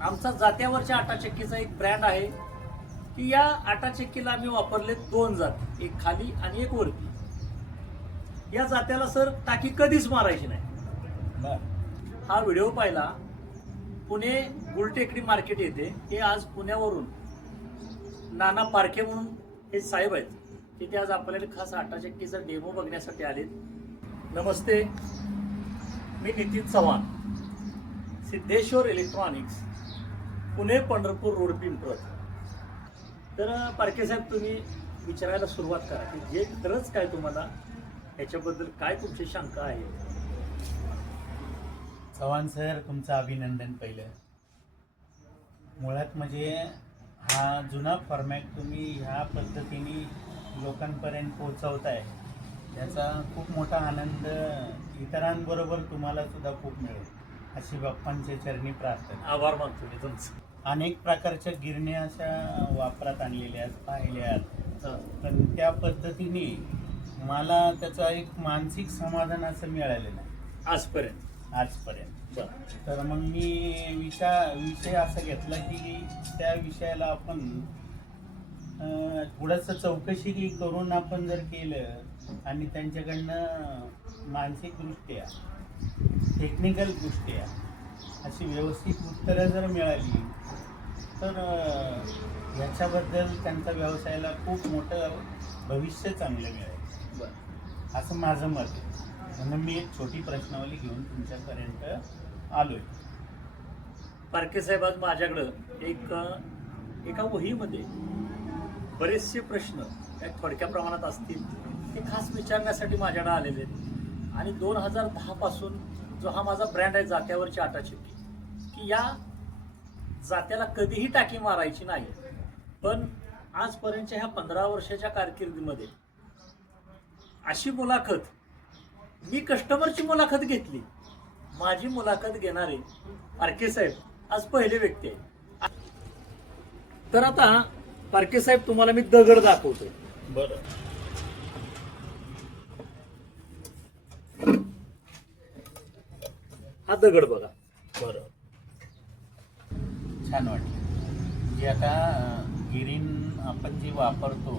आमचा जात्यावरच्या आटा चक्कीचा एक ब्रँड आहे की या आटा चक्कीला आम्ही वापरले 2 जाती, एक खाली आणि एक वरती. या जात्याला सर टाकी कधीच मारायची नाही. हा व्हिडिओ पाहिला, पुणे गुलटेकडी मार्केट येथे. हे आज पुण्यावरून नाना पारखे म्हणून हे साहेब आहेत, तिथे आज आपल्याला खास आटा चक्कीचा डेमो बघण्यासाठी आलेत. नमस्ते, मी नितीन चव्हाण, सिद्धेश्वर इलेक्ट्रॉनिक्स, पुणे पंढरपूर रोड पिंपळत. तर पारखे साहेब, तुम्ही विचारायला सुरुवात करा की जे खरंच काय तुम्हाला याच्याबद्दल काय तुमची शंका आहे. चव्हाण सर, तुमचं अभिनंदन. पहिलं मुळात म्हणजे हा जुना फॉर्मॅट तुम्ही ह्या पद्धतीने लोकांपर्यंत पोहोचवताय, याचा खूप मोठा आनंद इतरांबरोबर तुम्हाला सुद्धा खूप मिळेल अशी बाप्पांच्या चरणी प्रार्थना. आभार मानतो मी तुमचं. अनेक प्रकारच्या गिरण्या अशा वापरात आणलेल्या आहेत, पाहिल्या आहेत, पण त्या पद्धतीने मला त्याचा एक मानसिक समाधान असं मिळालेलं आहे आजपर्यंत. तर मग मी विषय असा घेतला की त्या विषयाला आपण थोडंसं चौकशी करून आपण जर केलं आणि त्यांच्याकडनं मानसिकदृष्ट्या, टेक्निकल दृष्ट्या अशी व्यवस्थित उत्तरं जर मिळाली तर याच्याबद्दल त्यांचा व्यवसायाला खूप मोठं भविष्य चांगलं मिळेल असं माझं मत आहे. म्हणून मी एक छोटी प्रश्नावली घेऊन तुमच्यापर्यंत आलोय. पारखे साहेब, आज माझ्याकडं एका वहीमध्ये बरेचसे प्रश्न थोडक्या प्रमाणात असतील, ते खास विचारण्यासाठी माझ्याकडे आलेले आहेत. आणि 2010 पासून जो हा माझा ब्रँड आहे जात्यावरची आटा चक्की, की या जात्याला कधीही टाकी मारायची नाही. पण आजपर्यंतच्या ह्या 15 वर्षाच्या कारकिर्दीमध्ये अशी मुलाखत, मी कस्टमरची मुलाखत घेतली, माझी मुलाखत घेणारे पारखे साहेब आज पहिले व्यक्ती आहे. तर आता पारखे साहेब, तुम्हाला मी दगड दाखवतोय. बरं, हा दगड बघा. बरं, छान वाटलं. जे आता गिरीन आपण जे वापरतो,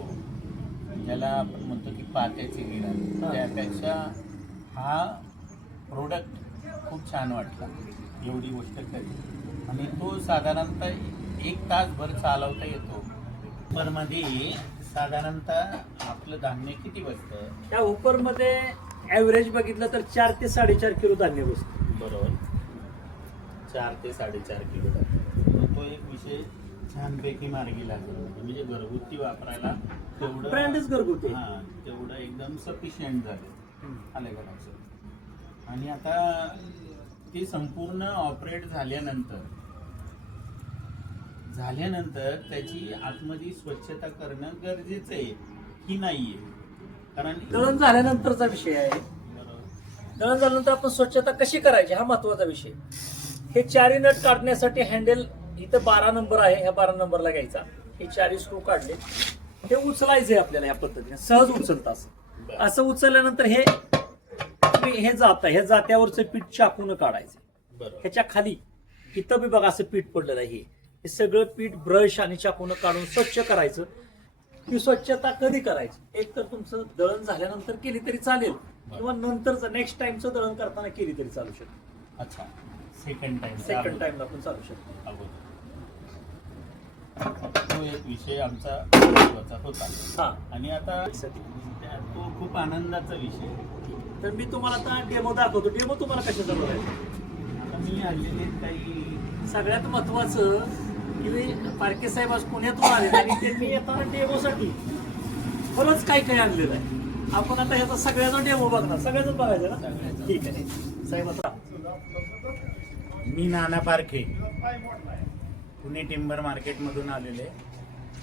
ज्याला आपण म्हणतो की पात्याची गिरण, त्यापेक्षा हा प्रोडक्ट खूप छान वाटला. एवढी गोष्ट कधी, आणि तो साधारणतः 1 तासभर चालवता येतो. उपरमध्ये साधारणतः आपलं धान्य किती बसतं? त्या उपरमध्ये ॲव्हरेज बघितलं तर 4 ते 4.5 किलो धान्य बसतं. बरोबर, 4 ते 4.5 किलो. तो एक विषय छानपैकी मार्गी लागला. म्हणजे घरगुती वापरायला तेवढं ब्रँडच घरगुती. हां, तेवढं एकदम सफिशियंट झालं. आलं का लक्षात? आणि आता ते संपूर्ण ऑपरेट झाल्यानंतर त्याची आतमध्ये स्वच्छता करणं गरजेचं आहे की नाहीये? कारण दळण झाल्यानंतरचा विषय आहे. दळण झाल्यानंतर आपण स्वच्छता कशी करायची हा महत्वाचा विषय. हे 4 नट काढण्यासाठी हँडल इथं 12 नंबर आहे, ह्या 12 नंबरला घ्यायचा. हे 4 स्क्रू काढले, हे उचलायचे आपल्याला या पद्धतीने, सहज उचलतात. असं उचलल्यानंतर हे जात्यावरचं पीठ चाकून काढायचं. ह्याच्या खाली इथं बी बघा असं पीठ पडलेलं आहे. हे सगळं पीठ ब्रश आणि चाकून काढून स्वच्छ करायचं. ही स्वच्छता कधी करायची? एक तर तुमचं दळण झाल्यानंतर केली तरी चालेल, किंवा नंतरचं नेक्स्ट टाइमचं दळण करताना केली तरी चालू शकते. अच्छा, सेकंड टाइमला पण चालू शकतो. तो एक विषय आमचा महत्त्वाचा होता. हा, आणि आता तो खूप आनंदाचा विषय. तर मी तुम्हाला आता डेमो दाखवतो. डेमो तुम्हाला कशाचा बघायचा? आता मी आणलेले काही सगळ्यात महत्वाचं की पारखे साहेब आज पुण्यातून आले आणि त्यांनी येताना डेमोसाठी खरंच काय काय आणलेलं आहे. आपण आता ह्याचा सगळ्यांना डेमो बघणार. सगळ्याच बघायचं ना? ठीक आहे साहेब. आता मी नाना पारखे, पुणे टिंबर मार्केटमधून आलेले.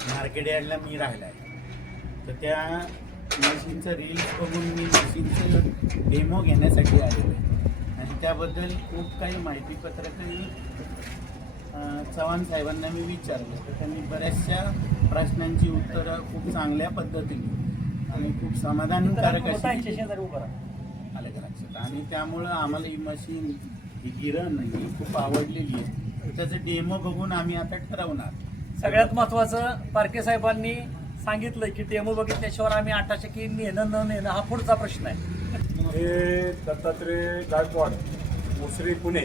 मार्केट यार्डला मी राहिला आहे. तर त्या मशीनचं रील्स बघून मी मशीनचं डेमो घेण्यासाठी आलेलो आहे. आणि त्याबद्दल खूप काही माहितीपत्रकही चव्हाण साहेबांना मी विचारलं. तर त्यांनी बऱ्याचशा प्रश्नांची उत्तरं खूप चांगल्या पद्धतीने आणि खूप समाधानकारक अशी आलं का लक्षात. आणि त्यामुळं आम्हाला ही मशीन, ही गिरण ही खूप आवडलेली आहे. त्याचे डेमो बघून आम्ही आता ठरवणार. सगळ्यात महत्वाचं पारखे साहेबांनी सांगितलं की डेमो बघितल्याशिवाय आम्ही आटाचक्की नेणं न नेणं हा पुढचा प्रश्न आहे. हे दत्तात्रय गायकवाड मुसरी पुणे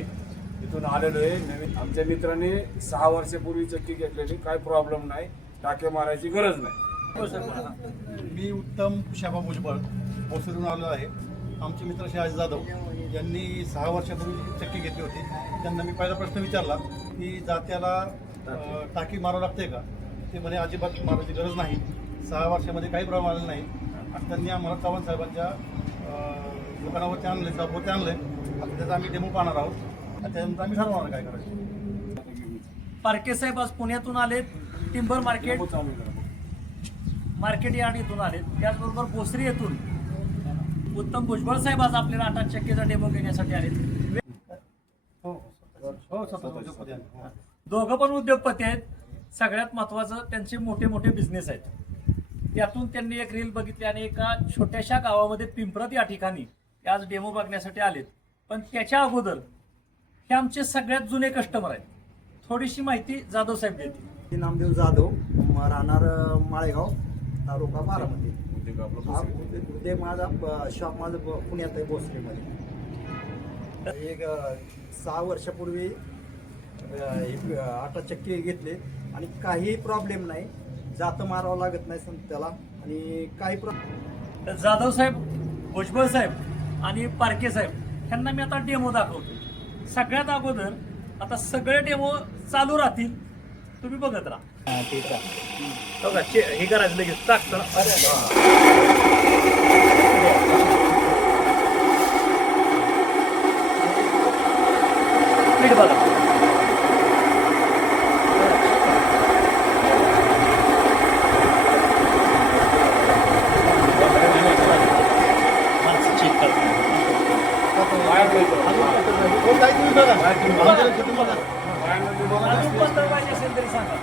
इथून आलेलो आहे. नवीन आमच्या मित्राने 6 वर्षापूर्वी चक्की घेतलेली, काय प्रॉब्लेम नाही, टाके मारायची गरज नाही. मी उत्तम शाबा भुजबळ भोसरीहून आलो आहे. आमचे मित्र शहाजी जाधव यांनी 6 वर्षापूर्वी चक्की घेतली होती. त्यांना मी पहिला प्रश्न विचारला की जात्याला टाकी मारावं लागते का? ते म्हणे अजिबात मारायची गरज नाही, 6 वर्षामध्ये काही प्रॉब्लेम आलेला नाही. आणि त्यांनी आम्हाला चव्हाण साहेबांच्या दुकानावरती आणले, शॉपवरती आणले. आता त्याचा आम्ही डेमो पाहणार आहोत आणि त्यानंतर आम्ही ठरवणार काय करायचं. पारखे साहेब आज पुण्यातून आलेत, टिंबर मार्केट यार्ड इथून आलेत. त्याचबरोबर भोसरी येथून उत्तम भुजबळ साहेब आज आपल्याला आटाचक्कीचा डेमो घेण्यासाठी आलेत. दोघं पण उद्योगपती आहेत. सगळ्यात महत्वाचं त्यांचे मोठे मोठे बिझनेस आहेत. त्यातून त्यांनी एक रील बघितली आणि एका छोट्याशा गावामध्ये पिंपरत या ठिकाणी ते आज डेमो बघण्यासाठी आलेत. पण त्याच्या अगोदर हे आमचे सगळ्यात जुने कस्टमर आहेत. थोडीशी माहिती जाधव साहेब देतील. मी नामदेव जाधव, राहणार माळेगाव, तालुका बारामती. उद्योग माझा शॉप माझं पुण्यात आहे, भोसरीमध्ये. एक 6 वर्षापूर्वी आटाचक्की घेतले आणि काही प्रॉब्लेम नाही, जातं मारावं लागत नाही त्याला आणि काही तर जाधव साहेब, भुजबळ साहेब आणि पारखे साहेब ह्यांना मी आता डेमो दाखवतो. सगळ्यात अगोदर आता सगळे डेमो चालू राहतील, तुम्ही बघत राहा. ठीक आहे. बघा हे करायचं लगेच टाकतं. पीठ बघा. माणसं check करतात. अजून पातळ पाहिजे असेल तरी सांगा.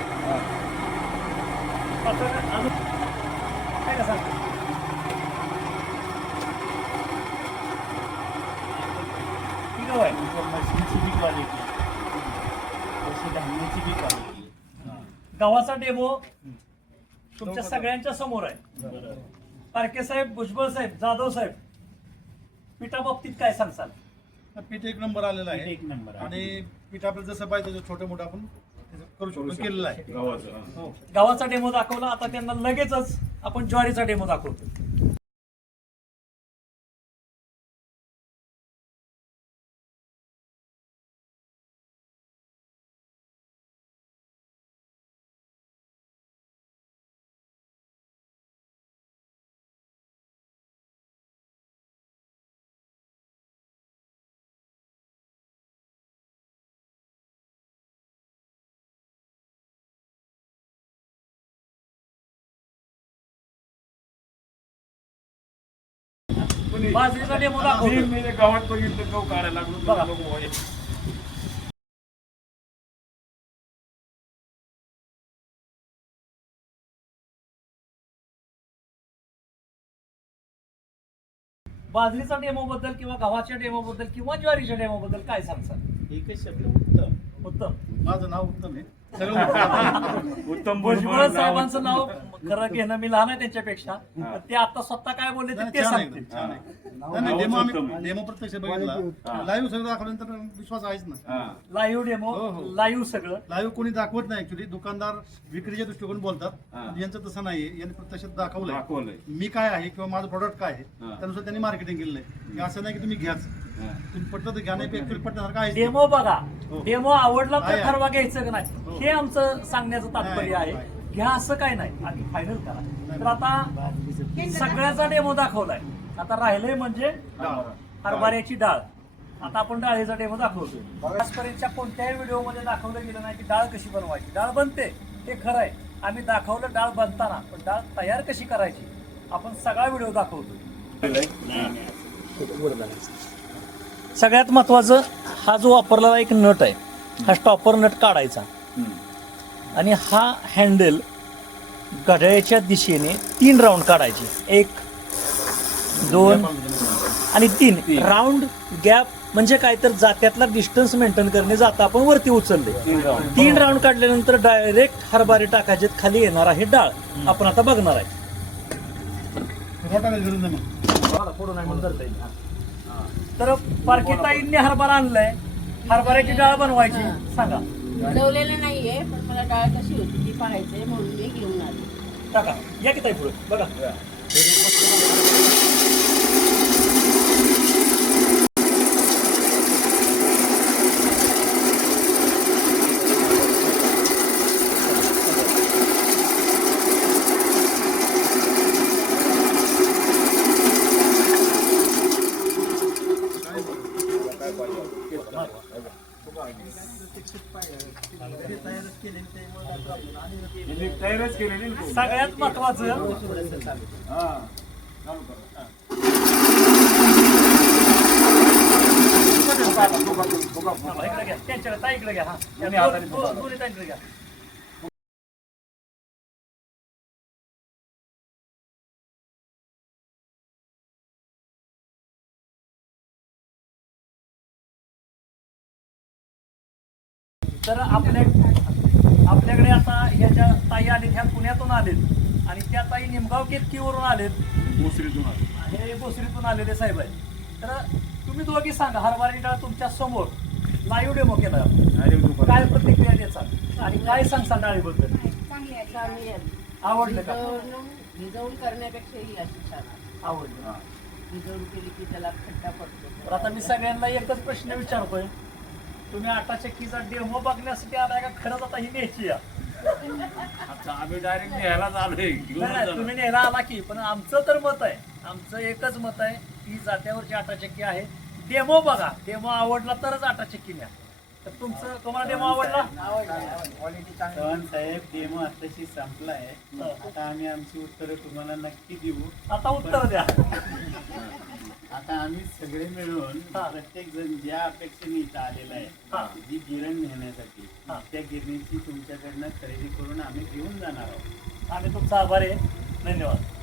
पातळ अजून काय का सांगा. ठीक आहे. मशीनची बी क्वालिटी, तशी धान्याची बी क्वालिटी. गावाचा डेमो तुमच्या सगळ्यांच्या समोर आहे. पारखे साहेब, भुजबळ साहेब, जाधव साहेब, पिठाबाबतीत काय सांगसाल? पीठ एक नंबर आलेला आहे. एक नंबर आहे. आणि पीठ आपल्याला जसं पाहिजे तसं छोटं मोठं आपण करू शकतो, केलेलं आहे. हो. गावाचा डेमो दाखवला. आता त्यांना लगेचच आपण ज्वारीचा डेमो दाखवतो. बाजरीचा डेमो दाखवतो. मी गावात बघितलं, गहू काढायला बघा. लागलो. बाजरीचा डेमो बद्दल किंवा गव्हाच्या डेमो बद्दल किंवा ज्वारीच्या डेमो बद्दल काय सांगसाल? एकच शब्द उत्तम. उत्तम. माझं नाव उत्तम आहे. सगळं उत्तम भुजबळ साहेबांचं नाव खरं घेणं मी लहान आहे त्यांच्यापेक्षा. पण ते आता स्वतः काय बोलले ते छान आहे, सांगतील. छान आहे. नाही, डेमो आम्ही डेमो प्रत्यक्ष बघितला, लाईव्ह सगळं दाखवल्यानंतर विश्वास आहेच ना. लाईव्ह डेमो, हो, हो. लाईव्ह सगळं. लाईव्ह कोणी दाखवत नाही. ऍक्च्युली दुकानदार विक्रीच्या दृष्टिकोन बोलतात, यांचं तसं नाहीये. यांनी प्रत्यक्षात दाखवलंय मी काय आहे किंवा माझं प्रोडक्ट काय आहे, त्यानुसार त्यांनी मार्केटिंग केलेलं आहे. असं नाही की तुम्ही घ्याच, तुम्ही पटलं तर घ्या, नाही ऍक्च्युअली पटण्यासारखं आहे. डेमो बघा, हो. डेमो आवडला तर आहे. ठरवा घ्यायचं का नाही, हो. हे आमचं सांगण्याचं तात्पर्य आहे. आहे. घ्या असं काय नाही आणि फायनल करा. तर आता सगळ्याचा डेमो दाखवलाय. आता राहिलंय म्हणजे हरभऱ्याची डाळ. आता आपण डाळीचा डेमो दाखवतो. आजपर्यंतच्या कोणत्याही व्हिडिओमध्ये दाखवलं गेलं नाही की डाळ कशी बनवायची. डाळ बनते ते खरं आहे, आम्ही दाखवलं डाळ बनताना, पण डाळ तयार कशी करायची आपण सगळा व्हिडिओ दाखवतो. सगळ्यात महत्वाचं हा जो वापरलेला एक नट आहे, हा स्टॉपर नट काढायचा आणि हा हँडल घड्याळाच्या दिशेने 3 राऊंड काढायचे. 1, 2 आणि 3 राऊंड गॅप म्हणजे काय तर जात्यातला डिस्टन्स मेंटेन करणे, जाता आपण वरती उचलले 3 राऊंड काढल्यानंतर डायरेक्ट हरभरे टाकायचे, खाली येणार आहे डाळ. आपण आता बघणार आहे. रोटावेल गरज नाही मग. तर पारखीताईंनी हरभरा आणलाय, हरभऱ्याची डाळ बनवायची. सांगा. भिजवलेलं नाहीये, पण मला डाळ कशी होती ती पाहायचंय म्हणून मी घेऊन आले. टाका, या की ताई पुढे बघा. तयारच केलेली ना तू. सगळ्यात महत्वाचं हा. चालू कर. इकडे घ्या, त्यांच्याकडे ताई इकडे घ्या. हा, दोन्ही हाताने दोन्ही ताईंकडे घ्या. तर आपल्याकडे आता ह्या ज्या ताई आलेत ह्या पुण्यातून आलेत आणि त्या ताई निमगाव केतकीवरून आलेत, मोसरीतून आलो. हे बोसरीतून आलेले साहेब आहेत. तर तुम्ही दोघी सांगा, हरभऱ्याची डाळ तुमच्या समोर लाईव्ह डेमो केला, अरे दुपारी. काय प्रतिक्रिया द्यायचा आणि काय सांगता डाळीबद्दल? चांगली आहे. आवडलं का? भिजवून करण्यापेक्षा ही अशी छान. आवडलं. हा. भिजवून केली की त्याला खड्डा पडतो. तर आता मी सगळ्यांना एकच प्रश्न विचारतोय, तुम्ही आटा चक्कीचा डेमो बघण्यासाठी आलाय का खरंच आता ही न्यायची या? आता आम्ही डायरेक्ट न्यायलाच आलोय. नाही, तुम्ही न्यायला आला की, पण आमचं तर मत आहे, आमचं एकच मत आहे की जात्यावरची आटा चक्की आहे, डेमो बघा, डेमो आवडला तरच आटा चक्की न्या. तर तुम्हाला डेमो आवडला? चव्हाण साहेब, डेमो आताशी संपलाय. आता आम्ही आमची उत्तरं तुम्हाला नक्की देऊ. आता उत्तर द्या. आता आम्ही सगळे मिळून हा. प्रत्येक जण ज्या अपेक्षेने इथं आलेला हा. आहे, जी गिरण नेण्यासाठी, हा. त्या गिरणीची तुमच्याकडनं खरेदी करून आम्ही घेऊन जाणार आहोत. आम्ही तुमचा आभारी आहे. धन्यवाद.